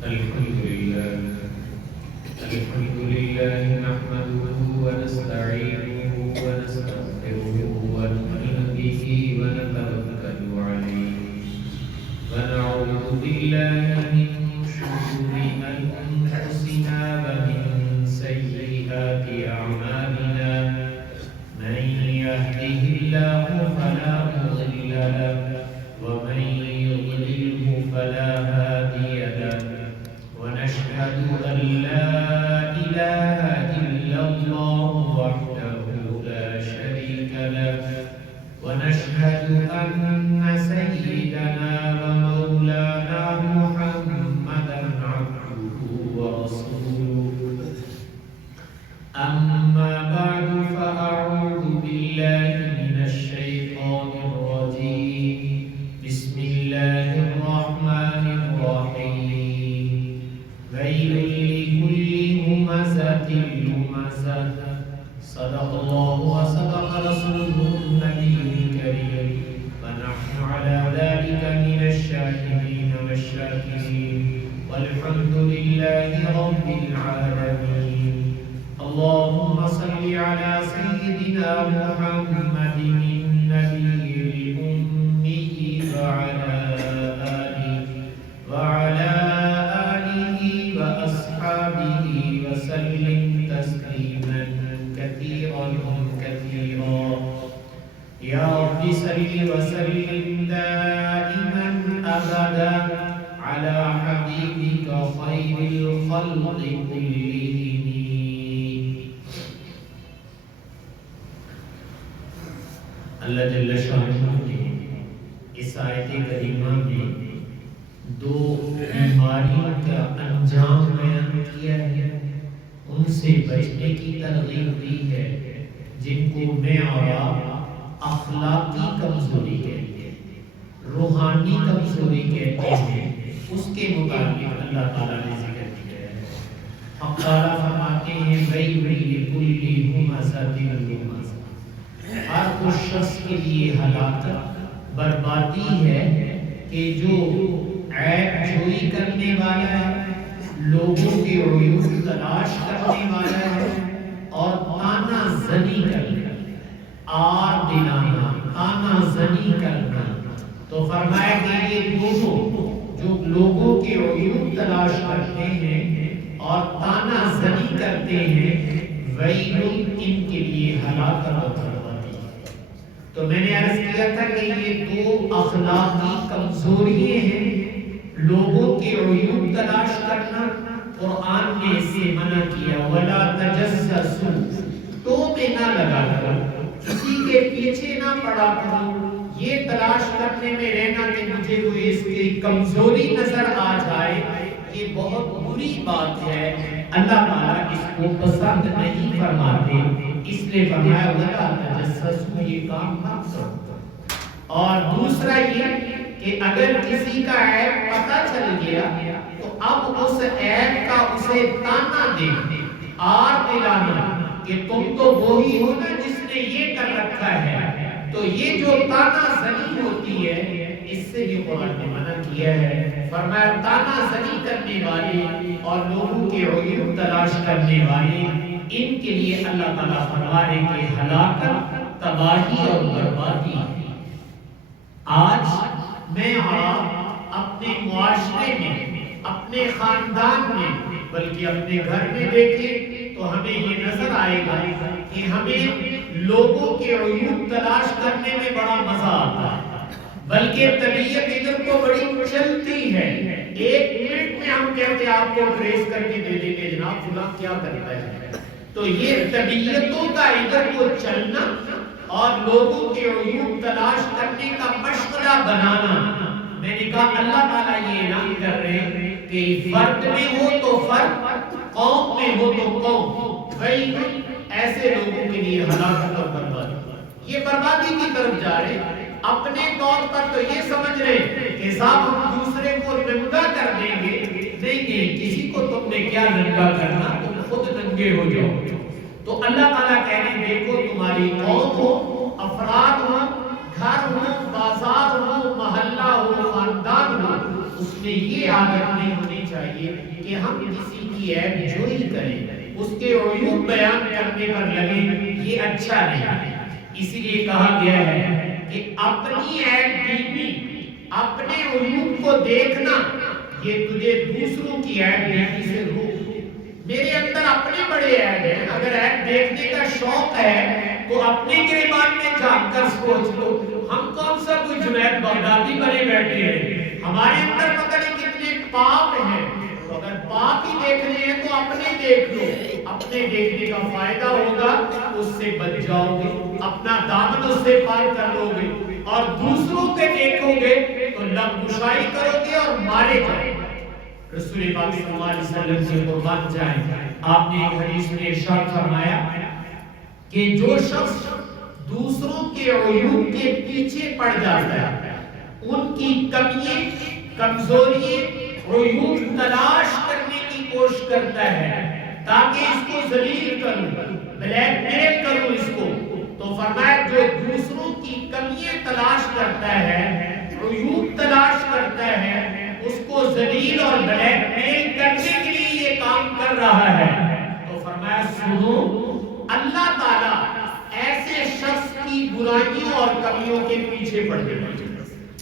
الحمد لله نحمده ونستعينه ونستغفره ونؤمن به ونتوكل عليه ونعوذ بالله من شرور أنفسنا ومن سيئات أعمالنا من يهده الله فلا مضل له ومن يضلله فلا هادي له ونشهد أن لا إله إلا الله وحده لا شريك له ونشهد أن سيدنا ومولانا محمدا عبده ورسوله أما بعد فأعوذ بالله من الشيطان الرجيم بسم الله الرحمن الرحيم ويل لكل همزة لمزة صدق الله وصدق رسوله النبي الكريم ونحن على ذلك من الشاهدين والشاكرين والحمد لله رب العالمين اللهم صل على سيدنا محمد النبي الأمي وعلى آله وأصحابه وسلم تسليما كثيرا كثيرا يا رب صل وسلم دائما أبدا على حبيبك خير الخلق كلهم. اللہ جل شانہ نے اس آیت کریمہ میں دو بیماریوں کا انجام بیان کیا ہے، ان سے بچنے کی ترغیب دی ہے جن کو میں اور آپ اخلاقی کمزوری کہتے ہیں، روحانی کمزوری کہتے ہیں، اس کے متعلق اللہ تعالیٰ نے ذکر کیا ہے. حق تعالیٰ فرماتے ہیں وَيْلٌ لِكُلِّ هُمَزَةٍ لُمَزَةٍ، ہر اس شخص کے لیے ہلاکت بربادی ہے کہ جو عیب جوئی کرنے والا ہے، لوگوں کے عیوب تلاش کرنے والا ہے اور تانا زنی کرنا، آر دلانا، تانا زنی کرنا. تو فرمایا کہ یہ دونوں جو لوگوں کے عیوب تلاش کرتے ہیں اور تانا زنی کرتے ہیں، ویل ان کے لیے ہلاکت اور بربادی. تو میں نے عرض کیا تھا کہ یہ دو اخلاقی کمزوریاں ہیں، لوگوں کے عیوب تلاش کرنا. قرآن نے اسے منع کیا وَلَا تَجَسَّسُوا، تو میں نہ لگا کرو، کسی کے پیچھے نہ پڑا کرو، یہ تلاش کرنے میں رہنا کہ مجھے کوئی اس کی کمزوری نظر آ جائے، یہ بہت بری بات ہے. اللہ تعالیٰ اس کو پسند نہیں فرماتے، اس لیے فرمایا وَلَا تَجَسَّسُوا، یہ کام مت کرو. اور دوسرا یہ کہ اگر کسی کا عیب پتہ چل گیا تو اب اس عیب کا اسے تانا دے، آر دلانا کہ تم تو وہی ہو نا جس نے یہ کر رکھا ہے. تو یہ جو تانا زنی ہوتی ہے اس سے بھی قرآن نے منع کیا ہے. فرمایا تانا زنی کرنے والے اور لوگوں کے عیوب تلاش کرنے والے، ان کے لیے اللہ تعالیٰ فرما رہے کہ ہلاکت، تباہی اور بربادی ہے. آج میں آپ اپنے معاشرے میں، اپنے خاندان میں، بلکہ اپنے گھر میں دیکھیں تو ہمیں یہ نظر آئے گا کہ ہمیں لوگوں کے عیوب تلاش کرنے میں بڑا مزہ آتا ہے، بلکہ طبیعت ادھر کو بڑی چلتی ہے. 1 منٹ میں ہم کہتے ہیں آپ کو ٹریس کر کے دے دیں گے جناب فلاں کیا کرتا ہے. تو یہ طبیعتوں کا ادھر کو چلنا اور لوگوں کے عیوب تلاش کرنے کا مشغلہ بنانا، میں نے کہا اللہ تعالیٰ یہ اعلان کر رہے ہیں کہ فرد میں ہو تو فرد، قوم میں ہو تو قوم، ویل ایسے لوگوں کے لیے ہلاکت اور بربادی. یہ بربادی کی طرف جا رہے. اپنے طور پر تو یہ سمجھ رہے کہ صاحب ہم دوسرے کو ننگا کر دیں گے. نہیں، کسی کو تم نے کیا ننگا کرنا، تم خود ننگے ہو جاؤ. تو اللہ تعالیٰ کہہ رہے ہیں دیکھو تمہاری قوم ہو، افراد ہو، گھر ہو، بازار ہو، محلہ ہو، خاندان ہو، اس میں یہ عادت نہیں ہونی چاہیے کہ ہم کسی کی عیب جوئی کریں، اس کے عیوب بیان کرنے پر لگیں، یہ اچھا نہیں۔ اسی لیے کہا گیا ہے کہ اپنی عیب بینی، اپنے عیوب کو دیکھنا، یہ تجھے دوسروں کی عیب بینی سے روک۔ میرے اندر اپنے بڑے عیب ہیں، اگر عیب دیکھنے کا شوق ہے تو اپنے گریبان میں جھانک کر سوچ لو، ہم کون سا کوئی جنید بغدادی بنے بیٹھے ہیں؟ ہمارے اندر پتہ نہیں کتنے پاپ ہیں۔ تو اگر پاپ ہی دیکھنے ہیں تو اپنے دیکھ لو، اپنے دیکھنے کا فائدہ ہوگا، اس سے بچ جاؤ گے، اپنا دامن اس سے پار کر لو گے، اور دوسروں کے دیکھو گے تو لب گشائی کرو گے اور مارے جاؤ گے۔ رسول پاک صلی اللہ علیہ وسلم سے قربان جائیں، آپ نے ایک حدیث میں ارشاد فرمایا کہ جو شخص دوسروں کے عیوب کے پیچھے پڑ جاتا ہے، ان کی کمیاں، کمزوریاں، عیوب تلاش کرنے کی کوشش کرتا ہے تاکہ اس کو ذلیل کروں، بلیک میل کروں اس کو، تو فرمایا جو دوسروں کی کمیاں تلاش کرتا ہے، عیوب تلاش کرتا ہے، اس کو ذلیل اور بلیک میل کرنے کے لیے یہ کام کر رہا ہے، تو فرمایا سنو، اللہ تعالیٰ ایسے شخص کی برائیوں اور کمیوں کے پیچھے پڑے ہیں۔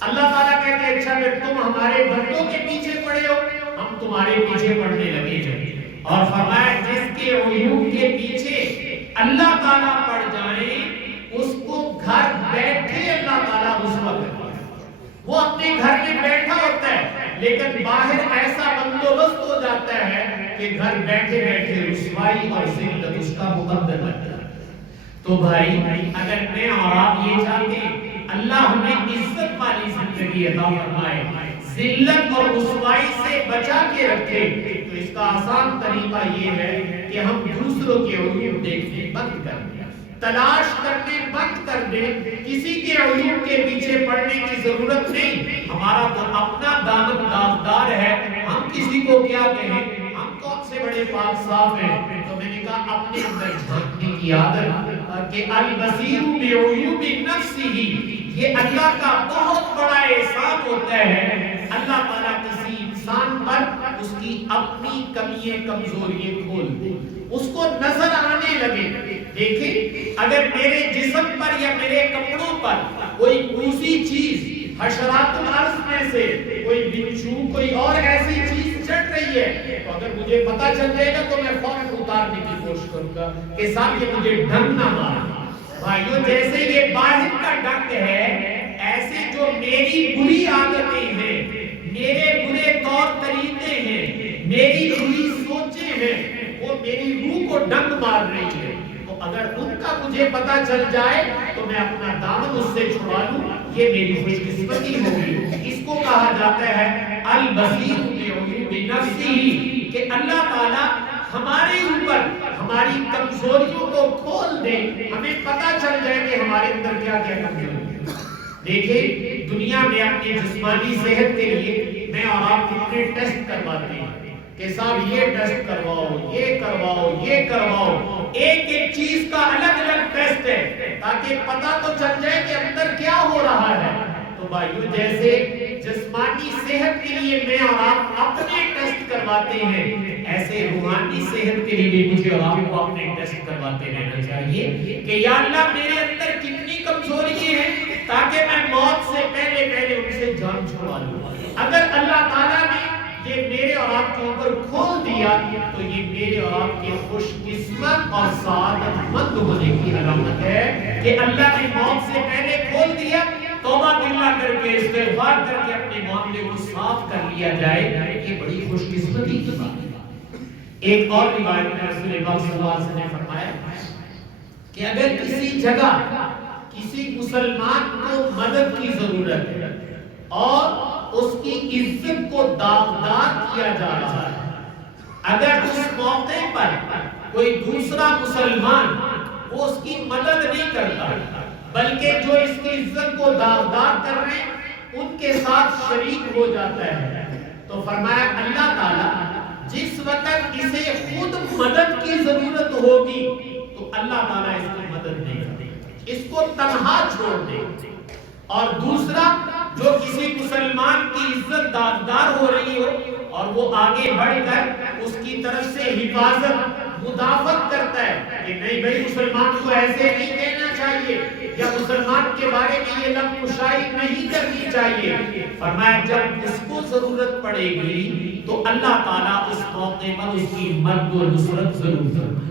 اللہ تعالیٰ کہتے ہیں اچھا پھر تم ہمارے بندوں کے پیچھے پڑے ہو، ہم تمہارے پیچھے پڑنے لگے ہیں۔ اور فرمایا جس کے عیوب کے پیچھے اللہ تعالیٰ پڑ جائیں، اس کو گھر بیٹھے اللہ تعالیٰ رسوا کرتا ہے۔ وہ اپنے گھر میں بیٹھا ہوتا ہے لیکن باہر ایسا بندوبست ہو جاتا ہے کہ گھر بیٹھے بیٹھے رسوائی اور ذلت اس کا مقدر بنتا ہے۔ تو بھائی اگر میں اور آپ یہ چاہتے ہیں اللہ ہمیں عزت والی زندگی عطا فرمائے، ذلت اور رسوائی سے بچا کے رکھے، تو اس کا آسان طریقہ یہ ہے کہ ہم دوسروں کے عیوب دیکھنے بند کر دیں، تلاش کرنے بند کر دیں، کسی کے عیوب کے پیچھے پڑنے کی ضرورت نہیں۔ ہمارا تو اپنا دامن داغدار ہے، ہم کسی کو کیا کہیں، ہم کون سے بڑے پاک صاف ہیں۔ تو میں نے کہا اپنے اندر جھانکنے کی عادت کہ البصیر بعیوب نفسہ، یہ اللہ کا بہت بڑا احسان ہوتا ہے۔ اللہ تعالیٰ کسی انسان پر اس کی اپنی کمیاں کمزوریاں کھول دے، اس کو نظر آنے لگے۔ دیکھیں اگر میرے جسم پر یا میرے کپڑوں پر کوئی دوسری چیز حشرات الارض میں سے کوئی بچھو کوئی اور ایسی چیز چڑھ رہی ہے، تو اگر مجھے پتا چل جائے گا تو میں فوراً اتارنے کی کوشش کروں گا کہ صاحب یہ مجھے ڈنگ نہ مارا۔ بھائیو جیسے یہ باہر کا ڈنگ ہے، ایسے جو میری بری عادتیں ہیں، میرے برے طور طریقے ہیں، میری بری سوچیں ہیں، وہ میری روح کو ڈنگ مار رہی ہے۔ تو اگر ان کا مجھے پتا چل جائے تو میں اپنا دامن اس سے چھڑا لوں، یہ میری خوش قسمتی ہوگی۔ اس کو کہا جاتا ہے البصیر بعیوب نفسہ، کہ اللہ تعالیٰ ہمارے اوپر ہماری کمزوریوں کو کھول دے، ہمیں پتا چل جائے کہ ہمارے اندر کیا کیا کمزوری ہے۔ دیکھیں دنیا میں اپنی جسمانی صحت کے لیے میں اور آپ کتنے ٹیسٹ کرواتے ہیں کہ صاحب یہ ٹیسٹ کرواؤ، یہ کرواؤ، یہ کرواؤ، ایک ایک چیز کا الگ الگ ٹیسٹ ہے تاکہ پتا تو چل جائے کہ اندر کیا ہو رہا ہے۔ تو بھائیو جیسے جسمانی صحت کے لیے میں اور آپ اپنے ٹیسٹ کرواتے ہیں، ایسے روحانی صحت کے لیے بھی مجھے اور آپ کو اپنے ٹیسٹ کرواتے رہنا چاہیے کہ یا اللہ میرے اندر کتنی کمزوریاں ہیں تاکہ میں موت سے پہلے ان سے جان چھڑوا لوں۔ اگر اللہ تعالیٰ نے یہ میرے اور آپ کے اوپر کھول دیا تو یہ میرے اور آپ کے خوش قسمت اور سعادت مند ہونے کی علامت ہے کہ اللہ نے موت سے پہلے کھول دیا، توبہ باللہ کر کے استغفار کر کے اپنے معاملے کو صاف کر لیا جائے، یہ بڑی خوش قسمتی کی بات ہے۔ ایک اور روایت میں رسول پاک صلی اللہ علیہ وسلم نے فرمایا کہ اگر کسی جگہ کسی مسلمان کو مدد کی ضرورت ہے اور اس کی عزت کو داغدار کیا جا رہا ہے، اگر اس موقع پر کوئی دوسرا مسلمان وہ اس کی مدد نہیں کرتا بلکہ جو اس کی عزت کو داغدار کر رہے ہیں ان کے ساتھ شریک ہو جاتا ہے، تو فرمایا اللہ تعالیٰ جس وقت اسے خود مدد کی ضرورت ہوگی تو اللہ تعالیٰ اس کی مدد نہیں کرے، اس کو تنہا چھوڑ دے۔ اور دوسرا جو کسی مسلمان کی عزت داغدار ہو رہی ہو اور وہ آگے بڑھ کر اس کی طرف سے حفاظت مدافعت کرتا ہے کہ نہیں بھائی مسلمان کو ایسے نہیں کہنا چاہیے یا مسلمان کے بارے میں یہ لفظ کشائی نہیں کرنی چاہیے. فرمایا جب اس کو ضرورت پڑے گی تو اللہ تعالیٰ اس موقع پر اس کی مدد و نصرت ضرور کرے.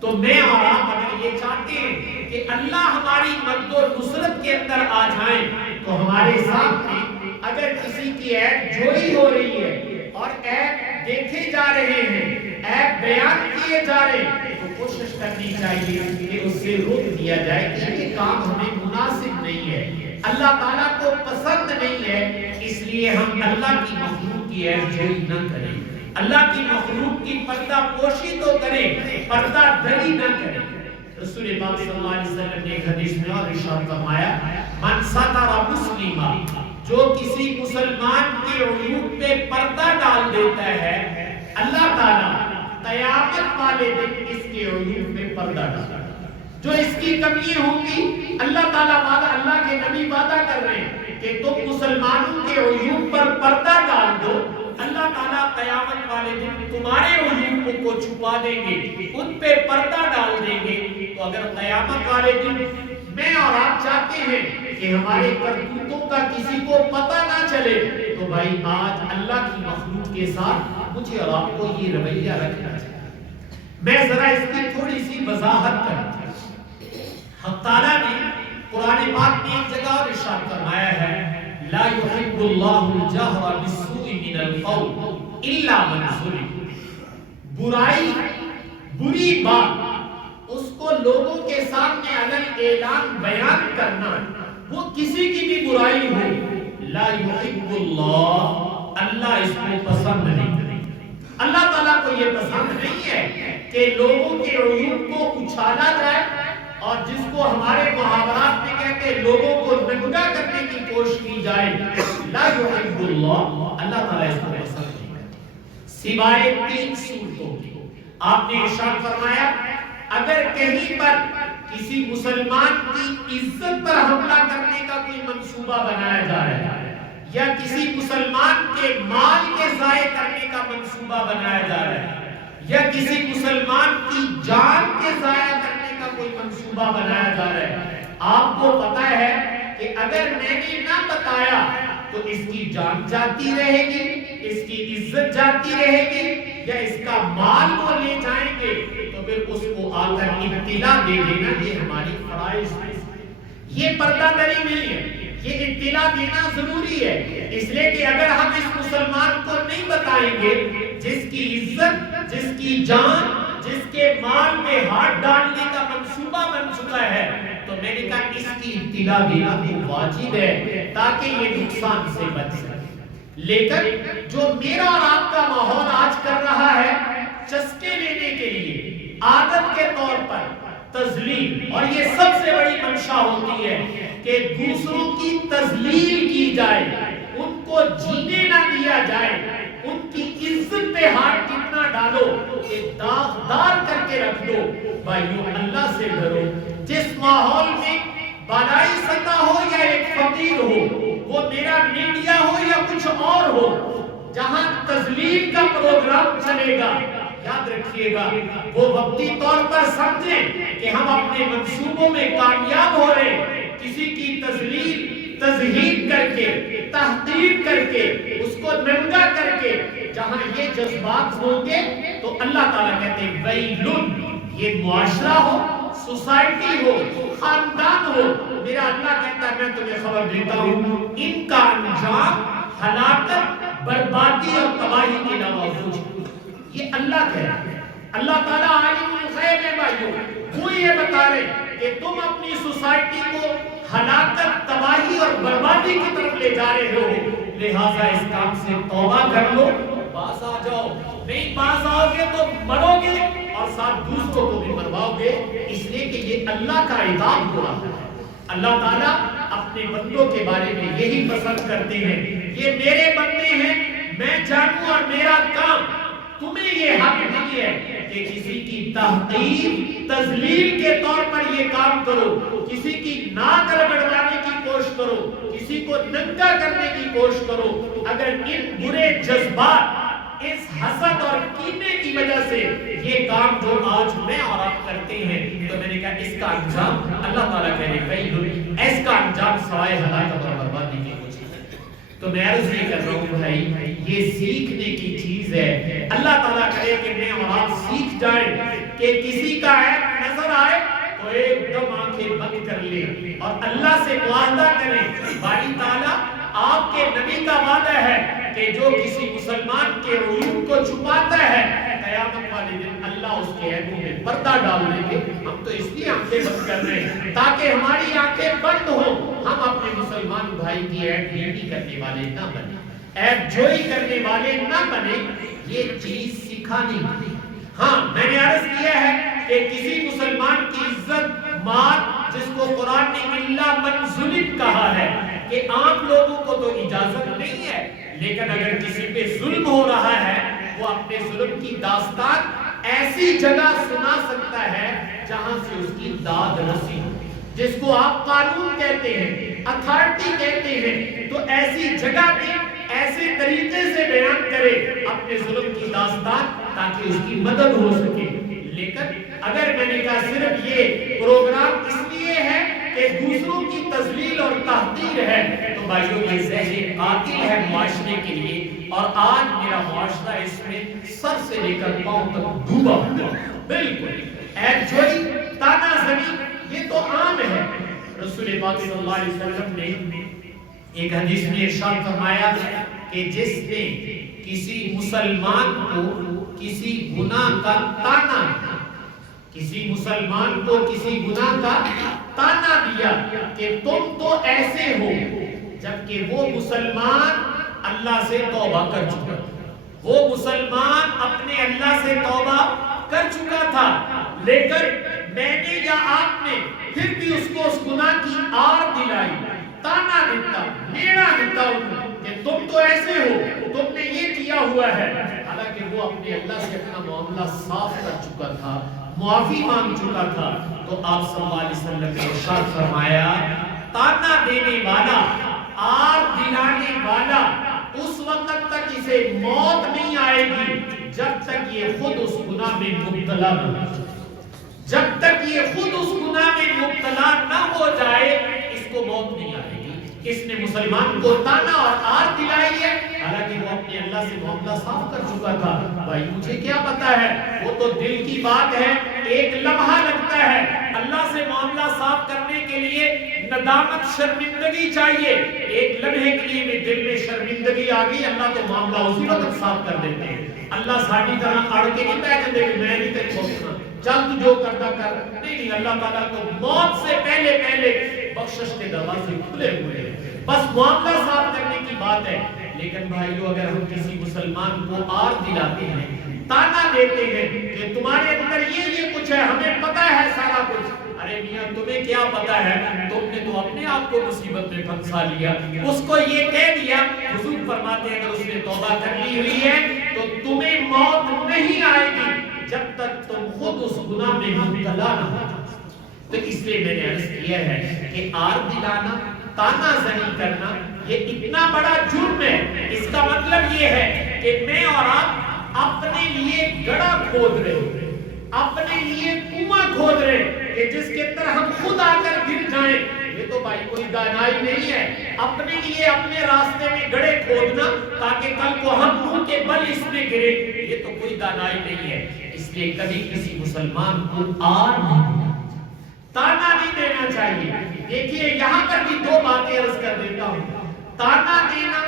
تو میں اور آپ اگر یہ چاہتے ہیں کہ اللہ ہماری مدد و نصرت کے اندر آ جائیں تو ہمارے سامنے اگر کسی کی عیب جوئی ہو رہی ہے اور عیب دیکھے جا رہے ہیں، عیب بیان کیے جا رہے ہیں، تو کوشش کرنی چاہیے کہ اس سے روک دیا جائے کہ یہ کام ہمیں مناسب نہیں ہے، اللہ تعالیٰ کو پسند نہیں ہے، اس لیے ہم اللہ کی مخلوق کی عیب جوئی نہ کریں. اللہ کی مخلوق کی پردہ پوشی تو کریں، پردہ دری نہ کریں. رسول پاک صلی اللہ علیہ وسلم نے ایک حدیث میں اور ارشاد فرمایا من ستر مسلما، جو کسی مسلمان کے عیوب پہ پردہ ڈال دیتا ہے اللہ تعالیٰ قیامت والے دن اس کے عیوب پہ پردہ ڈالتا ہے. جو اس کی کمیاں ہوں گی اللہ تعالیٰ وعدہ، اللہ کے نبی وعدہ کر رہے ہیں کہ تم مسلمانوں کے عیوب پر پردہ ڈال دو، اللہ تعالیٰ قیامت والے دن تمہارے عیوب کو چھپا دیں گے، ان پہ پردہ ڈال دیں گے. تو اگر قیامت والے دن میں اور آپ چاہتے ہیں کہ ہمارے کرتوتوں کا کسی کو پتہ نہ چلے تو بھائی آج اللہ کی مخلوق کے ساتھ مجھے اور آپ کو یہ رویہ رکھنا چاہیے. میں ذرا اس کی تھوڑی سی وضاحت کرتا ہوں. حق تعالیٰ نے قرآن پاک میں ایک جگہ اور ارشاد فرمایا ہے لا يحب الله الجهر بالسوء من القول الا من ظلم. برائی، بری بات اس کو لوگوں کے سامنے علن اعلان بیان کرنا، وہ کسی کی بھی برائی ہو، لا يحب اللہ، اللہ اس کو پسند نہیں. اللہ تعالیٰ کو یہ پسند نہیں ہے کہ لوگوں کے عیوب کو اچھالا جائے اور جس کو ہمارے محاورات میں کہتے ہیں لوگوں کو ننگا کرنے کی کوشش کی جائے. لا يحب اللہ، اللہ تعالیٰ اس کو پسند نہیں کرتا سوائے 3 صورتوں کی. آپ نے ارشاد فرمایا اگر کہیں پر کسی مسلمان کی عزت پر حملہ کرنے کا کوئی منصوبہ بنایا جا رہا ہے یا کسی مسلمان کے مال کے ضائع کرنے کا منصوبہ بنایا جا رہا ہے یا کسی مسلمان کی جان کے ضائع کرنے کا کوئی منصوبہ بنایا جا رہا ہے، آپ کو پتا ہے کہ اگر میں نے نہ بتایا تو اس کی جان جاتی رہے گی، اس کی عزت جاتی رہے گی یا اس کا مال وہ لے جائیں گے، تو پھر اس کو آ کر اطلاع دے دینا یہ ہماری فرائض ہے. یہ پردہ دری نہیں ہے، یہ اطلاع دینا ضروری ہے. اس لیے کہ اگر ہم اس مسلمان کو نہیں بتائیں گے جس کی عزت، جس کی جان، جس کے مال میں ہاتھ ڈالنے کا منصوبہ بن چکا ہے، تو میں نے کہا اس کی اطلاع دینا بھی واجب ہے تاکہ یہ نقصان سے بچ سکے. لیکن جو میرا اور آپ کا ماحول آج کر رہا ہے چسکے لینے کے لیے، عادت کے طور پر تذلیل، اور یہ سب سے بڑی منشا ہوتی ہے کہ دوسروں کی تذلیل کی جائے، ان کو جینے نہ دیا جائے، ان کی عزت پہ ہاتھ کتنا ڈالو کہ داغدار کر کے رکھ دو. بھائیو اللہ سے ڈرو. جس ماحول میں بالائی سطح ہو یا ایک فقیر ہو، وہ میرا میڈیا ہو یا کچھ اور ہو، جہاں تذلیل کا پروگرام چلے گا، یاد رکھیے گا وہ وقتی طور پر سمجھیں کہ ہم اپنے منصوبوں میں کامیاب ہو رہے ہیں. کسی کی تذلیل، تذہین کر کے، تحقیر کر کے، اس کو ننگا کر کے جہاں یہ جذبات ہوں گے تو اللہ تعالیٰ کہتے ہیں ویلن، یہ معاشرہ ہو، سوسائٹی ہو، خاندان ہو، میرا اللہ کہتا ہے میں تمہیں خبر دیتا ہوں ان کا انجام ہلاکت، بربادی اور تباہی کے علاوہ کچھ. یہ اللہ کہہ رہا ہے. اللہ تعالیٰ عالم الغیب ہے. بھائیو وہ یہ بتا رہے کہ تم اپنی سوسائٹی کو ہلاکت، تباہی اور بربادی کی طرف لے جا رہے ہو، لہٰذا اس کام سے توبہ کر لو، باز آ جاؤ. نہیں باز آؤ گے تو مرو گے اور ساتھ دوسروں کو بھی مرواؤ گے. اس لیے کہ یہ اللہ کا عذاب ہو رہا ہے. اللہ تعالیٰ اپنے بندوں کے بارے میں یہی پسند کرتے ہیں، یہ میرے بندے ہیں، میں جانوں اور میرا کام. تمہیں یہ حق نہیں ہے کہ کسی کی تحقیر، تذلیل کے طور پر یہ کام کرو، کسی کی ناک رگڑوانے کی کوشش کرو، کسی کو ننگا کرنے کی کوشش کرو. اگر ان برے جذبات اس حسد اور کینے کی وجہ سے یہ کام جو آج میں اور آپ کرتے ہیں، تو میں نے کہا اس کا انجام اللہ تعالیٰ کہنے ویل، اس کا انجام سوائے ہلاکت اور بربادی کے کچھ نہیں۔ تو میں عرض یہ کر رہا ہوں بھائی، یہ سیکھنے کی چیز ہے۔ اللہ تعالیٰ کرے کہ میں اور آپ سیکھ جائیں کہ کسی کا عیب نظر آئے تو ایک دم آنکھیں بند کر لے اور اللہ سے معاہدہ کریں۔ باری تعالیٰ آپ کے نبی کا وعدہ ہے کہ جو کسی مسلمان کے عیوب کو چھپاتا ہے، قیامت والے دن اللہ اس کے عیبوں میں پردہ ڈال دیں گے۔ ہم تو اس لیے آنکھیں بند کر رہے ہیں تاکہ ہماری آنکھیں بند ہوں، ہم اپنے مسلمان بھائی کی عیب گیری کرنے والے نہ بنیں، عیب جوئی کرنے والے نہ بنیں۔ یہ چیز سکھانی ہے۔ ہاں میں نے عرض کیا ہے کہ کسی مسلمان کی عزت مال، جس کو قرآن نے الا من ظلم کہا ہے کہ عام لوگوں کو تو اجازت نہیں ہے، لیکن اگر کسی پہ ظلم ہو رہا ہے وہ اپنے ظلم کی داستان ایسی جگہ سنا سکتا ہے جہاں سے اس کی داد رسی ہو، جس کو آپ قانون کہتے ہیں، اتھارٹی کہتے ہیں، تو ایسی جگہ میں ایسے طریقے سے بیان کرے اپنے ظلم کی داستان تاکہ اس کی مدد ہو سکے۔ لیکن اگر میں نے کہا صرف یہ پروگرام اس لیے ہے کہ دوسروں کی تذلیل اور تحقیر ہے، تو بھائیوں یہ زہر قاتل ہے معاشرے کے لیے، اور آج میرا معاشرہ اس میں سر سے لے کر پاؤں تک ڈوبا ہوا۔ بالکل عیب جوئی، تانا زنی، یہ تو عام ہے۔ رسول پاک صلی اللہ علیہ وسلم نے ایک حدیث میں ارشاد فرمایا کہ جس نے کسی مسلمان کو کسی گناہ کا تانا، کسی مسلمان کو کسی گناہ کا تانا دیا کہ تم تو ایسے ہو، جبکہ وہ مسلمان اللہ سے توبہ کر چکا تھا، وہ مسلمان اپنے اللہ سے توبہ کر چکا تھا، لیکن میں نے یا آپ نے پھر بھی اس کو اس گناہ کی آڑ دلائی، تانا دیتا، میڑا دیتا کہ تم تو ایسے ہو، تم نے یہ کیا ہوا ہے، حالانکہ وہ اپنے اللہ سے اپنا معاملہ صاف کر چکا تھا، معافی مانگ چکا تھا۔ تو آپ صلی اللہ علیہ وسلم نے ارشاد فرمایا، تانا دینے والا، آر دلانے والا اس وقت تک اسے موت نہیں آئے گی جب تک یہ خود اس گناہ میں مبتلا نہ ہو جائے، جب تک یہ خود اس گناہ میں مبتلا نہ ہو جائے اس کو موت نہیں آئے گی۔ اس نے مسلمان کو تانا اور آر دلائی ہے، حالانکہ وہ اپنے اللہ سے معاملہ صاف کر چکا تھا۔ بھائی مجھے کیا پتا ہے، وہ تو دل کی بات ہے، ایک لمحہ لگتا ہے، اللہ سے معاملہ صاف کرنے کے لیے ندامت، شرمندگی چاہیے، ایک لمحے کے لیے بھی دل میں شرمندگی آ گئی، اللہ تو معاملہ اسی وقت صاف کر دیتے ہیں۔ اللہ ساڑھی طرح اڑ کے نہیں بیٹھ دے کہ میں نہیں تیرے کو سنا، چل تو جو کرنا کر، نہیں، اللہ تعالیٰ تو موت سے پہلے بخشش کے دروازے کھلے ہوئے ہیں، بس معاملہ صاف کرنے کی بات ہے۔ لیکن بھائیو اگر ہم کسی مسلمان کو آر دلاتے ہیں، تانا دیتے ہیں کہ تمہارے اندر یہ کچھ ہے، ہمیں پتہ ہے سارا کچھ، ارے میاں تمہیں کیا پتا ہے، تم نے تو اپنے آپ کو مصیبت میں پھنسا لیا، اس کو یہ کہہ دیا۔ حضور فرماتے ہیں اگر اس نے توبہ کر لی ہوئی ہے تو تمہیں موت نہیں آئے گی جب تک تم خود اس گناہ میں مبتلا نہ ہو۔ تو اس لیے میں نے عرض کیا ہے کہ آر دلانا، تانا زنی کرنا یہ اتنا بڑا جرم ہے، اس کا مطلب یہ ہے کہ میں اور آپ اپنے لیے گڑھا کھود رہے، اپنے لیے کنواں کھود رہے کہ جس کے اندر ہم خود آ کر گر جائیں۔ یہ تو بھائی کوئی دانائی نہیں ہے، اپنے لیے اپنے راستے میں گڑھے کھودنا تاکہ کل کو ہم منہ کے بل اس میں گرے، یہ تو کوئی دانائی نہیں ہے۔ اس لیے کبھی کسی مسلمان کو آر نہیں دینا، تانا نہیں دینا چاہیے۔ دیکھیے یہاں پر بھی دو باتیں عرض کر دیتا ہوں، تانا دینا،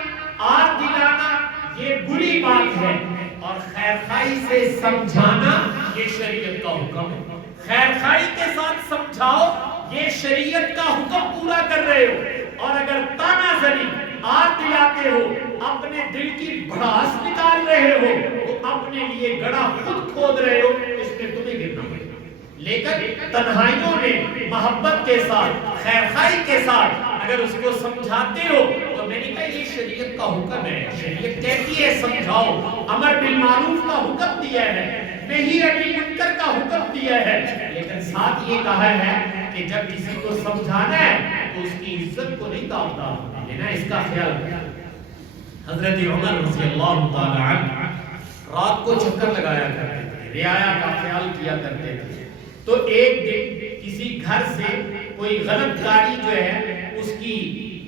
آر دلانا یہ بری بات ہے، اور خیرخواہی سے سمجھانا یہ شریعت کا حکم ہے۔ خیرخواہی کے ساتھ سمجھاؤ، یہ شریعت کا حکم پورا کر رہے ہو، اور اگر تانا زنی، آر دلاتے ہو، اپنے دل کی بھڑاس نکال رہے ہو، تو اپنے لیے گڑھا خود کھود رہے ہو، اس میں تمہیں گرنا پڑے گا۔ لیکن تنہائیوں میں محبت کے ساتھ، خیرخواہی کے ساتھ اگر اس کو سمجھاتے ہو تو میں نے کہا یہ شریعت کا حکم ہے، شریعت کہتی ہے سمجھاؤ، امر بالمعروف کا حکم دیا ہے، نہی عن المنکر کا حکم دیا ہے، لیکن ساتھ یہ کہا ہے کہ جب کسی کو سمجھانا ہے تو اس کی عزت کو نہیں داغ دینا، اس کا خیال رکھنا۔ حضرت عمر رضی اللہ تعالی عنہ رات کو چکر لگایا کرتے تھے، رعایا کا خیال کیا کرتے تھے۔ تو ایک دن کسی گھر سے کوئی غلط کاری جو ہے اس کی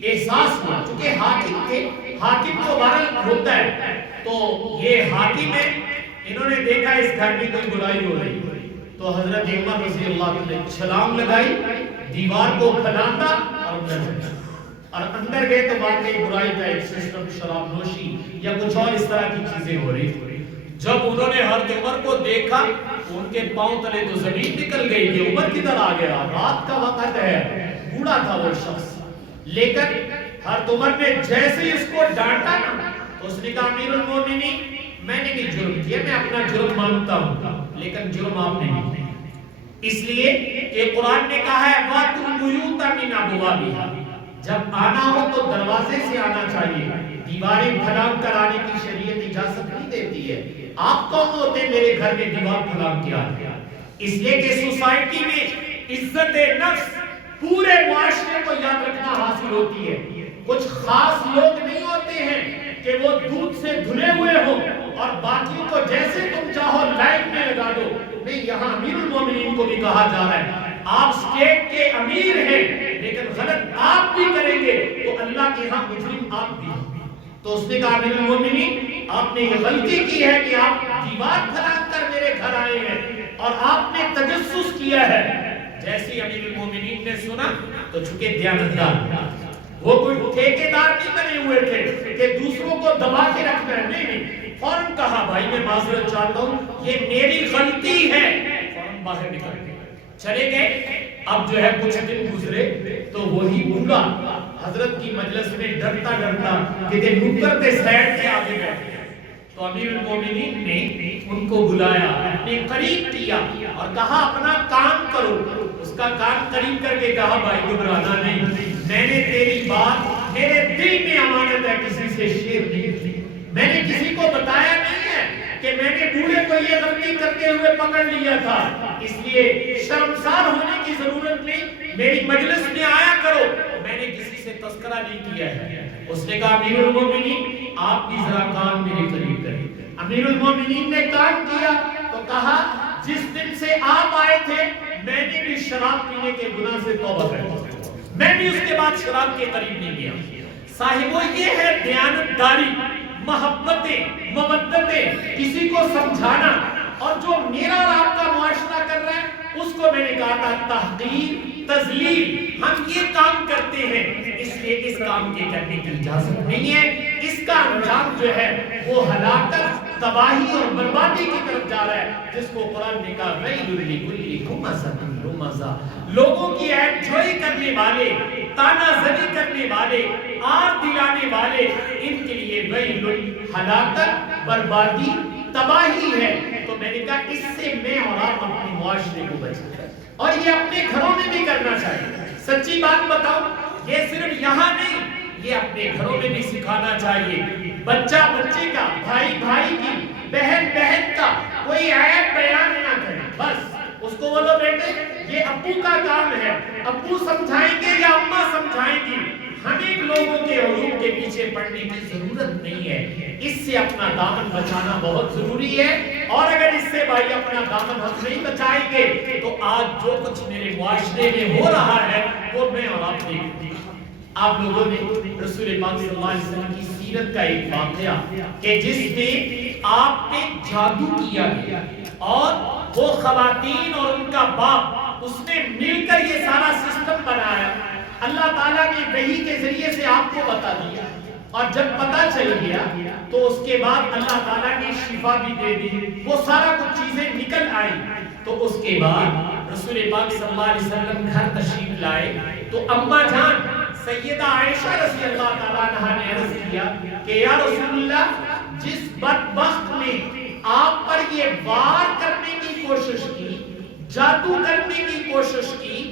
احساس ہوا، چونکہ حاکم تھے، حاکم کو بہرحال ہوتا ہے، تو یہ حاکم ہے، انہوں نے دیکھا اس گھر میں کوئی برائی ہو رہی، تو حضرت عمر رضی اللہ عنہ نے چھلانگ لگائی، دیوار کو پھلاندا اور اندر گئے، اور اندر گئے تو واقعی برائی کا ایک سسٹم، شراب نوشی یا کچھ اور اس طرح کی چیزیں ہو رہی تھی۔ جب انہوں نے حضرت عمر کو دیکھا، ان کے پاؤں تلے تو زمین نکل گئی کہ عمر کدھر آ گیا، رات کا وقت ہے، بوڑھا تھا وہ شخص، لیکن حضرت عمر نے جیسے ہی اس کو ڈانٹا نا، تو اس نے کہا امیر المومنین میں نے بھی جرم کیا، میں اپنا جرم مانتا ہوں، لیکن جرم آپ نے نہیں کیا، اس لیے کہ قرآن نے کہا ہے وَأْتُوا الْبُيُوتَ مِنْ أَبْوَابِهَا، جب آنا ہو تو دروازے سے آنا چاہیے، دیواریں پھلانگ کر آنے کی شریعت اجازت نہیں دیتی ہے۔ آپ کون ہوتے میرے گھر میں دیوار پھلانگ کیا ہے؟ اس لیے کہ سوسائٹی میں عزت نفس پورے معاشرے کو یاد رکھنا حاصل ہوتی ہے۔ کچھ خاص لوگ نہیں ہوتے ہیں کہ وہ دودھ سے دھلے ہوئے ہوں اور باقیوں کو جیسے تم چاہو لائن میں لگا دو، نہیں، یہاں امیر المومنین کو بھی کہا جا رہا ہے آپ سٹیٹ کے امیر ہیں لیکن غلط آپ بھی کریں گے تو اللہ کے ہاں مجرم آپ بھی ہیں۔ تو اس نے کہا امیر المومنین آپ نے یہ غلطی کی ہے کہ آپ دیوار پھلانگ کر میرے گھر آئے ہیں اور آپ نے تجسس کیا ہے۔ جیسے ہی امیر المومنین نے سنا تو چونکہ دیانتدار، وہ کوئی ٹھیکیدار نہیں بنے ہوئے تھے کہ دوسروں کو دبا کے رکھنا ہے، نہیں، فوراً کہا بھائی میں معذرت چاہتا ہوں، یہ میری غلطی ہے، فوراً باہر نکل گئے، چلے گئے۔ اب جو ہے کچھ دن گزرے تو وہی بوڑھا حضرت کی مجلس میں ڈرتا ڈرتا کہ نوکر کے سائڈ کے آگے بیٹھے، تو امیر المومنین نے ان کو بلایا، اپنے قریب کیا اور کہا اپنا کام کرو۔ اس کا کام قریب کر کے کہا بھائی گھبرانا نہیں، میں نے تیری بات میرے دل میں امانت ہے، کسی سے شیئر نہیں کی، میں نے کسی کو بتایا نہیں ہے کہ میں نے بوڑھے کو یہ غلطی کرتے ہوئے پکڑ لیا تھا، اس لیے شرمسار ہونے کی ضرورت نہیں، میری مجلس میں آیا کرو، میں نے کسی سے تذکرہ نہیں کیا ہے۔ اس نے کہا امیر المومنین آپ بھی ذرا کان میرے قریب کریں۔ امیر المومنین نے کان کیا تو کہا جس دن سے آپ آئے تھے میں نے بھی شراب پینے کے گناہ سے توبہ کر لی، میں بھی اس کے بعد شراب کے قریب نہیں گیا۔ صاحبو یہ ہے دیانتداری، محبتیں، مودتیں، کسی کو سمجھانا، اور جو میرا اور آپ کا معاشرہ کر رہا ہے اس کو میں نے کہا تھا تحقیر، تذلیل، ہم یہ کام کرتے ہیں اس لیے اس کام کے کرنے کی اجازت نہیں ہے، اس کا انجام جو ہے وہ ہلاکت، تباہی اور بربادی کی طرف جا رہا ہے، جس کو قرآن نے کہا وَيْلٌ لِكُلِّ ہُمَزَةٍ لُمَزَةٍ، لوگوں کی عیب جوئی کرنے والے، تانا زنی کرنے والے، آر دلانے والے، ان کے لیے وَيْلٌ، ہلاکت، بربادی، تباہی ہے۔ تو میں نے کہا اس سے میں اور آپ اپنے معاشرے کو بچائیں، اور یہ اپنے گھروں میں بھی کرنا چاہیے۔ سچی بات بتاؤ، یہ صرف یہاں نہیں، یہ اپنے گھروں میں بھی سکھانا چاہیے۔ بچہ بچے کا، بھائی بھائی کی، بہن بہن کا کوئی عیب بیان نہ کرے، بس اس کو بولو بیٹے یہ ابو کا کام ہے، ابو سمجھائیں گے یا اماں سمجھائیں گی، ہمیں لوگوں کے عیوب کے پیچھے پڑنے کی ضرورت نہیں ہے۔ اس سے اپنا دامن بچانا بہت ضروری ہے، اور اگر اس سے بھائی اپنا دامن ہم نہیں بچائیں گے تو آج جو کچھ میرے معاشرے میں ہو رہا ہے وہ میں اور آپ دیکھتے ہیں۔ آپ لوگوں نے رسول پاک صلی اللہ علیہ وسلم کی سیرت کا ایک واقعہ کہ جس میں آپ نے جادو کیا گیا اور وہ خواتین اور ان کا باپ اس نے مل کر یہ سارا سسٹم بنایا، اللہ تعالیٰ نے وحی کے ذریعے سے آپ کو بتا دیا، اور جب پتا چل گیا تو اس کے بعد اللہ تعالیٰ نے شفا بھی دے دی، وہ سارا کچھ چیزیں نکل آئی۔ تو اس کے بعد رسول پاک صلی اللہ علیہ وسلم گھر تشریف لائے تو اماں جان سیدہ عائشہ رضی اللہ تعالیٰ عنہا نے عرض کیا کہ یا رسول اللہ جس بدبخت نے آپ پر یہ وار کرنے کی کوشش کی، جادو کرنے کی کوشش کی،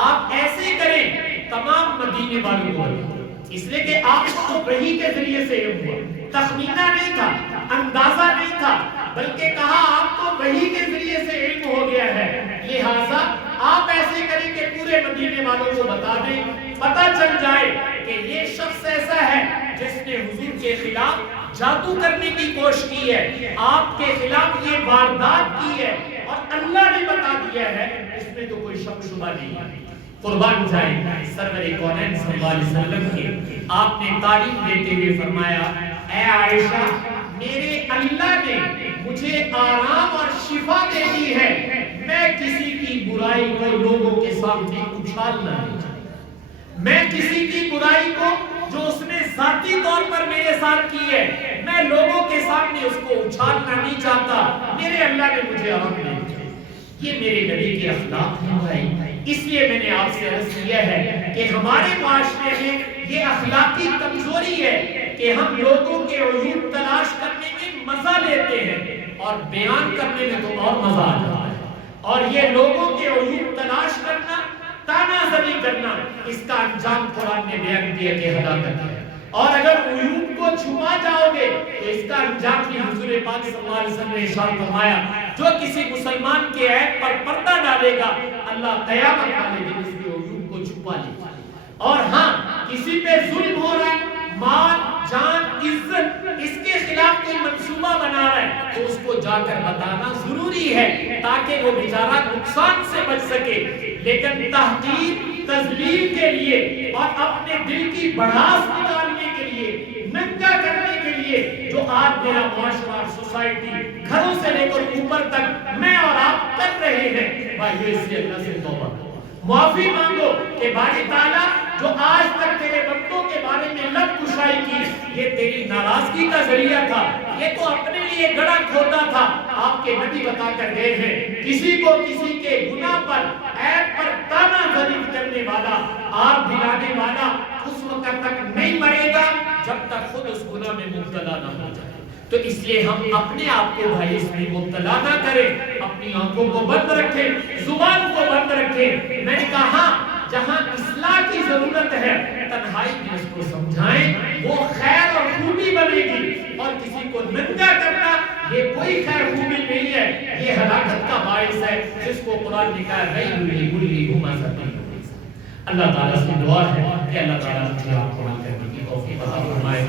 آپ ایسے کریں تمام مدینے والوں کو بتائیں، اس لیے کہ آپ کو وحی کے ذریعے سے علم ہوا، تخمینہ نہیں تھا، اندازہ نہیں تھا، بلکہ کہا آپ کو وحی کے ذریعے سے علم ہو گیا ہے، لہٰذا آپ ایسے کریں کہ پورے مدینے والوں کو بتا دیں، پتہ چل جائے کہ یہ شخص ایسا ہے جس نے حضور کے خلاف جادو کرنے کی کوشش کی ہے، آپ کے خلاف یہ واردات کی ہے، اور اللہ نے بتا دیا ہے اس میں تو کوئی شک شبہ نہیں۔ قربان جائیں سرور کونین صلی اللہ علیہ وسلم کی آپ نے تعلیم دیتے ہوئے فرمایا، اے عائشہ میرے اللہ نے مجھے آرام اور شفا دے دی ہے، میں کسی کی برائی کو لوگوں کے سامنے اچھالنا نہیں چاہتا، میں کسی کی برائی کو جو اس نے ذاتی طور پر میرے ساتھ کی ہے میں لوگوں کے سامنے اس کو اچھالنا نہیں چاہتا، میرے اللہ نے مجھے آرام دے دیا۔ یہ میرے نبی کے اخلاق ہیں بھائی، اس لیے میں نے آپ سے عرض کیا ہے کہ ہمارے معاشرے میں یہ اخلاقی کمزوری ہے کہ ہم لوگوں کے عیوب تلاش کرنے میں مزہ لیتے ہیں اور بیان کرنے میں تو اور مزہ آ جاتا ہے، اور یہ لوگوں کے عیوب تلاش کرنا، تانا زنی کرنا، اس کا انجام قرآن نے بیان کیا کہ ہلاکت ہے، اور اگر عیوب کو چھپا جاؤ گے تو اس کا انجام بھی حضور پاک صلی اللہ علیہ وسلم نے ارشاد فرمایا، جو کسی مسلمان کے عیب پر پردہ ڈالے گا اللہ قیامت والے دن اس کے عیوب کو چھپا لے گا۔ اور ہاں کسی پہ ظلم ہو رہا ہے، مال جان عزت اس کے خلاف کوئی منصوبہ بنا رہا ہے تو اس کو جا کر بتانا ضروری ہے تاکہ وہ بیچارہ نقصان سے بچ سکے، لیکن تحقیر تذلیل کے لیے اور اپنے دل کی بڑھاس نکالنے کے لیے، ننگا کرنے کے لیے جو آج میرا معاشرہ اور سوسائٹی گھروں سے لے کر اوپر تک میں اور آپ کر رہے ہیں، بھائیو اس سے اللہ سے توبہ کرو، معافی مانگو کہ باری تعالیٰ جو آج تک تیرے بندوں کے بارے میں لب کشائی کی یہ تیری ناراضگی کا ذریعہ تھا، یہ تو اپنے لیے گڑا کھوتا تھا۔ آپ کے نبی بتا کر گئے ہیں کسی کو کسی کے گناہ پر عیب پر تانا زنی کرنے والا، آگ دلانے والا اس وقت تک نہیں مرے گا جب تک خود اس گناہ میں مبتلا نہ ہو جائے۔ تو اس لیے ہم اپنے آپ کو بھائی اس میں مبتلا نہ کریں، اپنی آنکھوں کو بند رکھیں، زبان کو بند رکھیں۔ میں نے کہا جہاں اصلاح کی ضرورت ہے تنہائی میں اس کو سمجھائیں، وہ خیر اور خوبی بنے گی، اور کسی کو ننگا کرنا یہ کوئی خیر خوبی نہیں ہے، یہ ہلاکت کا باعث ہے جس کو قرآن نے کہا غیبی گلی ہما سبیل۔ اللہ تعالیٰ سے دعا ہے کہ اللہ تعالیٰ مجھے آپ کو عمل کرنے کی توفیق عطا فرمائے۔